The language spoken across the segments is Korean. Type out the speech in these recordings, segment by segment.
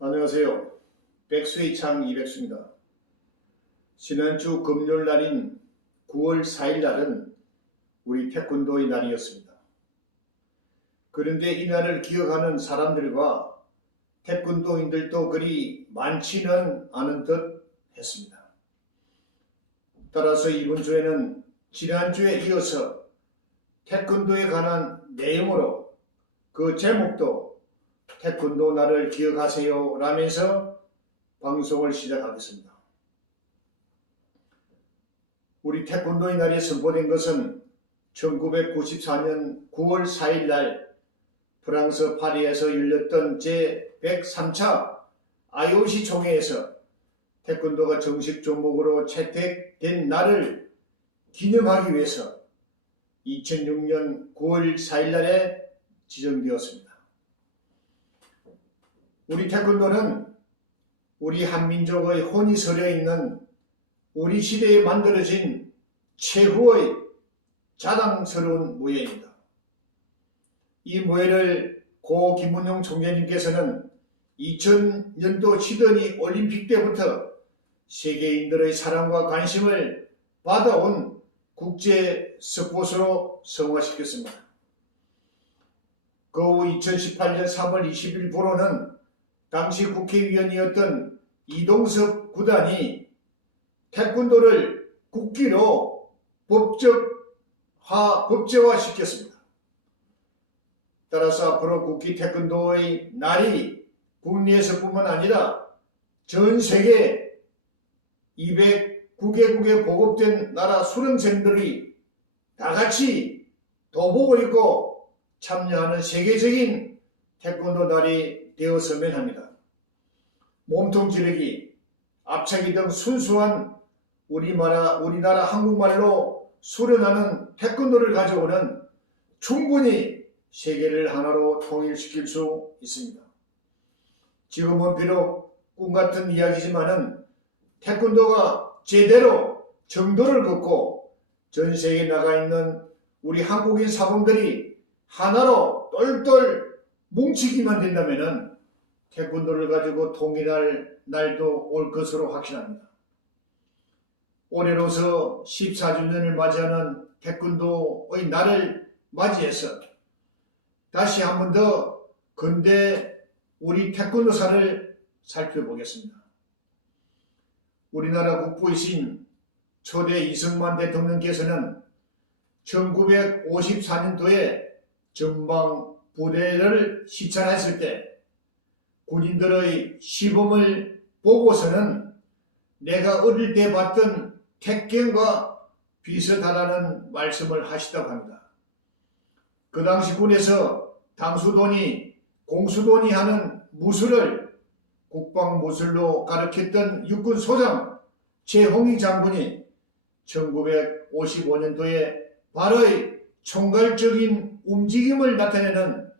안녕하세요. 백수의 창 이백수입니다. 지난주 금요일 날인 9월 4일 날은 우리 태권도의 날이었습니다. 그런데 이 날을 기억하는 사람들과 태권도인들도 그리 많지는 않은 듯 했습니다. 따라서 이번 주에는 지난주에 이어서 태권도에 관한 내용으로 그 제목도 태권도 날을 기억하세요 라면서 방송을 시작하겠습니다. 우리 태권도의 날이 선포된 것은 1994년 9월 4일 날 프랑스 파리에서 열렸던 제103차 IOC 총회에서 태권도가 정식 종목으로 채택된 날을 기념하기 위해서 2006년 9월 4일 날에 지정되었습니다. 우리 태권도는 우리 한민족의 혼이 서려 있는 우리 시대에 만들어진 최후의 자랑스러운 무예입니다. 이 무예를 고 김문용 총재님께서는 2000년도 시드니 올림픽 때부터 세계인들의 사랑과 관심을 받아온 국제 스포츠로 성화시켰습니다. 그 후 2018년 3월 20일부로는 당시 국회의원이었던 이동섭 구단이 태권도를 국기로 법제화시켰습니다. 따라서 앞으로 국기 태권도의 날이 국내에서뿐만 아니라 전 세계 209개국에 보급된 나라 수련생들이 다같이 도복을 입고 참여하는 세계적인 태권도 날이 되었으면 합니다. 몸통 지르기, 앞차기 등 순수한 우리나라 한국말로 수련하는 태권도를 가져오는 충분히 세계를 하나로 통일시킬 수 있습니다. 지금은 비록 꿈같은 이야기지만은 태권도가 제대로 정도를 긋고 전 세계에 나가 있는 우리 한국인 사범들이 하나로 똘똘 뭉치기만 된다면은 태권도를 가지고 통일할 날도 올 것으로 확신합니다. 올해로서 14주년을 맞이하는 태권도의 날을 맞이해서 다시 한 번 더 근대 우리 태권도사를 살펴보겠습니다. 우리나라 국부이신 초대 이승만 대통령께서는 1954년도에 전방 부대를 시찰했을 때 군인들의 시범을 보고서는 내가 어릴 때 봤던 택견과 비슷하다는 말씀을 하시다고 합니다. 그 당시 군에서 당수돈이 공수돈이 하는 무술을 국방무술로 가르쳤던 육군소장 최홍희 장군이 1955년도에 발의 총괄적인 움직임을 나타내는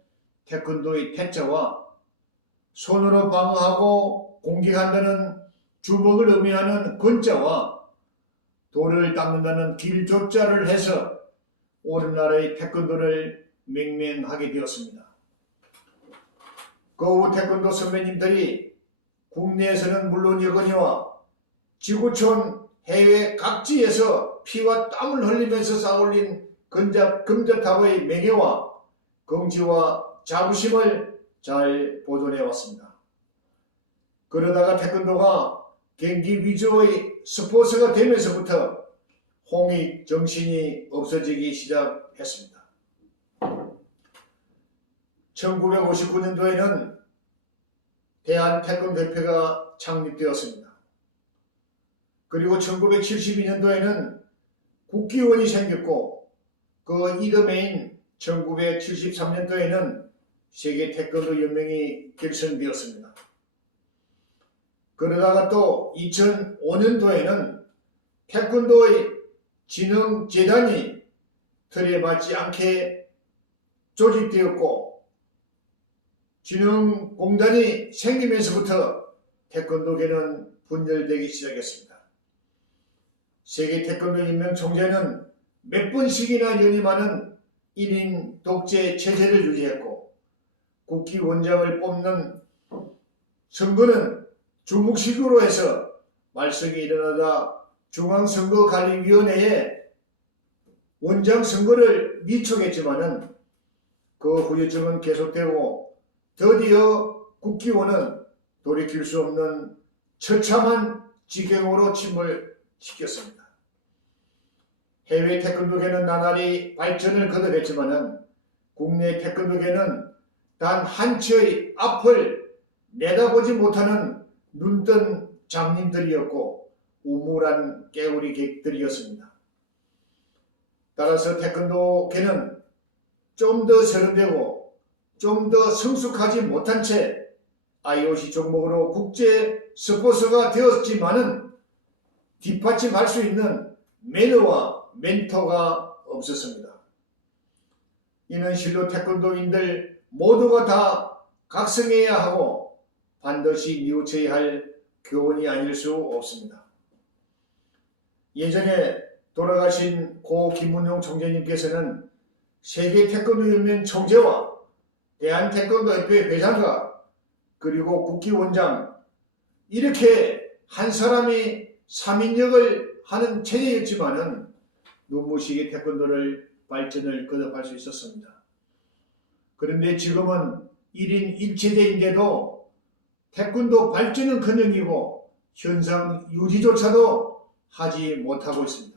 태권도의 태자와 손으로 방어하고 공격한다는 주먹을 의미하는 권자와 돌을 닦는다는 길조자를 해서 오늘날의 태권도를 맹맹하게 되었습니다. 그 후 태권도 선배님들이 국내에서는 물론이거니와 지구촌 해외 각지에서 피와 땀을 흘리면서 쌓아올린 금자탑의 명예와 긍지와 자부심을 잘 보존해 왔습니다. 그러다가 태권도가 경기 위주의 스포츠가 되면서부터 홍익 정신이 없어지기 시작했습니다. 1959년도에는 대한태권도협회가 창립되었습니다. 그리고 1972년도에는 국기원이 생겼고 그 이듬해인 1973년도에는 세계 태권도 연맹이 결성되었습니다. 그러다가 또 2005년도에는 태권도의 진흥재단이 틀에 맞지 않게 조직되었고 진흥공단이 생기면서부터 태권도계는 분열되기 시작했습니다. 세계 태권도 연맹 총재는 몇 번씩이나 연임하는 1인 독재 체제를 유지했고 국기원장을 뽑는 선거는 주묵식으로 해서 말썽이 일어나다 중앙선거관리위원회에 원장 선거를 미촉했지만은 그 후유증은 계속되고 드디어 국기원은 돌이킬 수 없는 처참한 지경으로 침몰시켰습니다. 해외 태권도계는 나날이 발전을 거듭했지만은 국내 태권도계는 단 한 치의 앞을 내다보지 못하는 눈뜬 장님들이었고 우물한 깨구리객들이었습니다. 따라서 태권도계는 좀 더 세련되고 좀 더 성숙하지 못한 채 IOC 종목으로 국제 스포츠가 되었지만은 뒷받침할 수 있는 매너와 멘토가 없었습니다. 이는 실로 태권도인들 모두가 다 각성해야 하고 반드시 뉘우쳐야 할 교훈이 아닐 수 없습니다. 예전에 돌아가신 고 김문용 총재님께서는 세계 태권도연맹 총재와 대한태권도협회 회장과 그리고 국기원장 이렇게 한 사람이 3인역을 하는 체제였지만은 눈부시게 태권도를 발전을 거듭할 수 있었습니다. 그런데 지금은 1인 1체제인데도 태권도 발전은커녕이고 현상 유지조차도 하지 못하고 있습니다.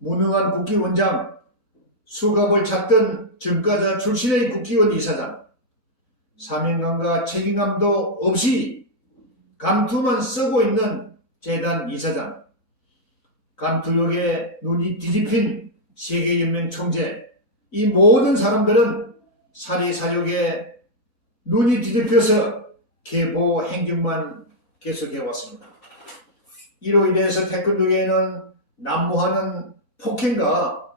무능한 국기원장, 수갑을 찾던 전과자 출신의 국기원 이사장, 사명감과 책임감도 없이 감투만 쓰고 있는 재단 이사장, 감투역에 눈이 뒤집힌 세계연맹 총재, 이 모든 사람들은 사리사욕에 눈이 뒤집혀서 계보 행정만 계속해왔습니다. 이로 인해서 태권도계에는 난무하는 폭행과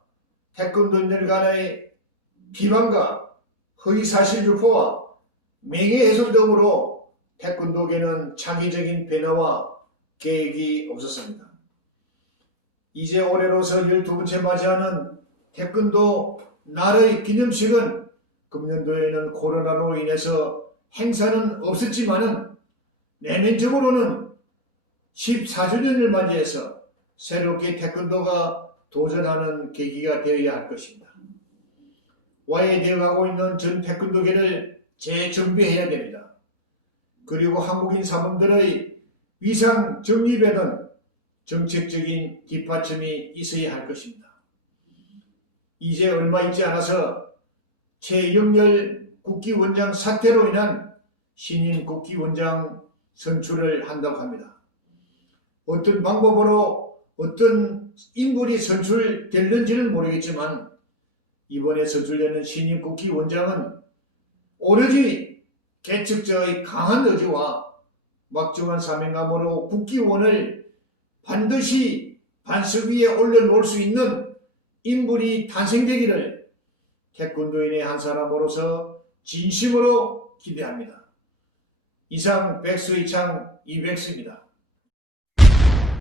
태권도인들 간의 비방과 허위사실 유포와 명예훼손 등으로 태권도계는 창의적인 변화와 계획이 없었습니다. 이제 올해로서 12번째 맞이하는 태권도 날의 기념식은 금년도에는 코로나로 인해서 행사는 없었지만은 내면적으로는 14주년을 맞이해서 새롭게 태권도가 도전하는 계기가 되어야 할 것입니다. 와해되어가고 있는 전 태권도계를 재정비해야 됩니다. 그리고 한국인 사범들의 위상 정립에는 정책적인 뒷받침이 있어야 할 것입니다. 이제 얼마 있지 않아서 최영렬 국기원장 사퇴로 인한 신인 국기원장 선출을 한다고 합니다. 어떤 방법으로 어떤 인물이 선출될는지는 모르겠지만 이번에 선출되는 신인 국기원장은 오로지 개척자의 강한 의지와 막중한 사명감으로 국기원을 반드시 반석 위에 올려놓을 수 있는 인물이 탄생되기를 태권도인의 한 사람으로서 진심으로 기대합니다. 이상 백수의창 이백수입니다.